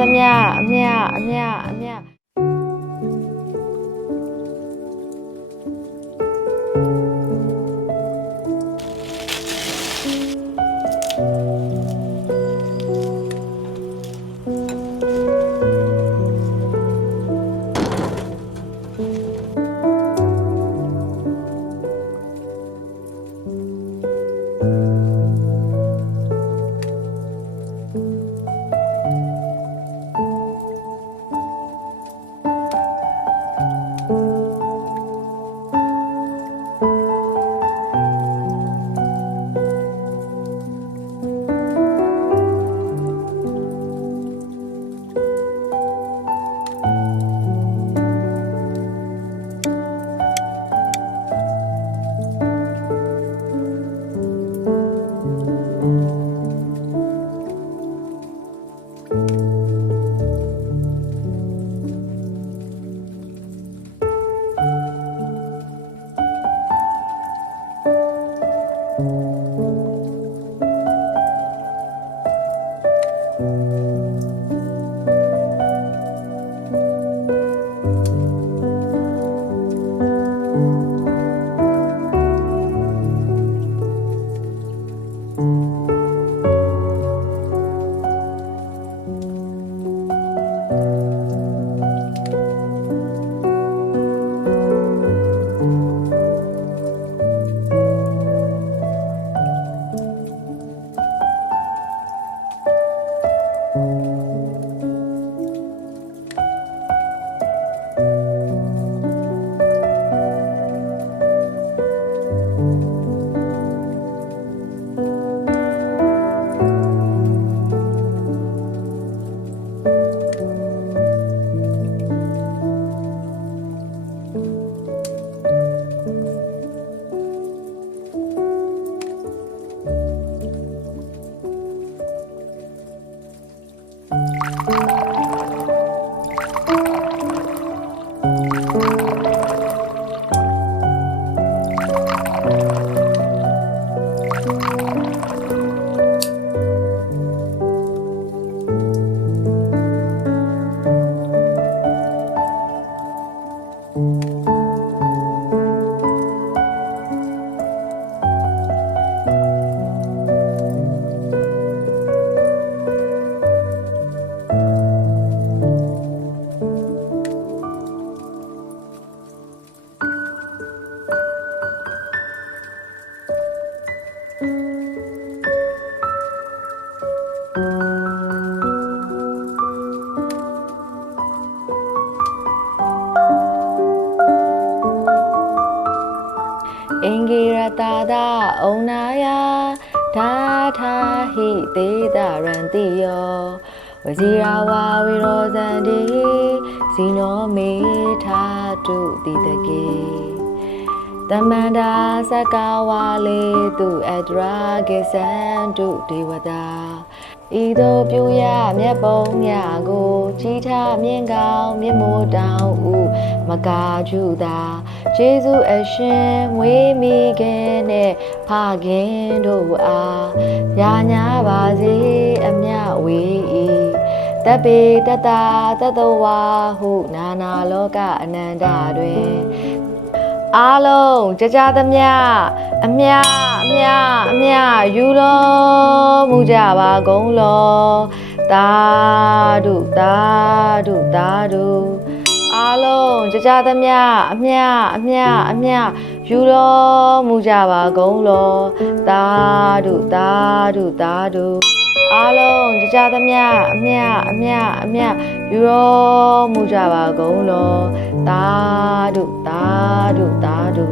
သမျှအမျှအမျှအမျှ အင်္ဂိရတာတာအုံနာယဓာထာဟိတေတရန္တိယောဝဇိရာဝဝိရောဇန္တိဇီနောမေထာတုတိတကေတမန္တာစကဝါလေတုအဒရာကေသန္တုဒေဝတာ ဤသို့ပြုရမြတ်ပုံမြတ်ကိုကြီးထားမြင့်ကောင်းမြင့်မိုးတောင်ဥမကာကျူတာကျေးဇူးအရှင်မွေးမိခင်နဲ့ဖခင်တို့အားညာညာပါစေအမြဝေဤတပေတတတတဝါဟုနာနာလောကအနန္တတွင်အားလုံးကြကြသမျှအမြအ မြအမြယူတော်မူကြပါကုန်လောတာဒုတာဒုတာဒုအားလုံးကြကြသမျှအမြအမြအမြယူတော်မူကြပါကုန်လောတာဒုတာဒုတာဒုအားလုံးကြကြသမျှအမြအမြအမြယူတော်မူကြပါကုန်လောတာဒုတာဒုတာဒု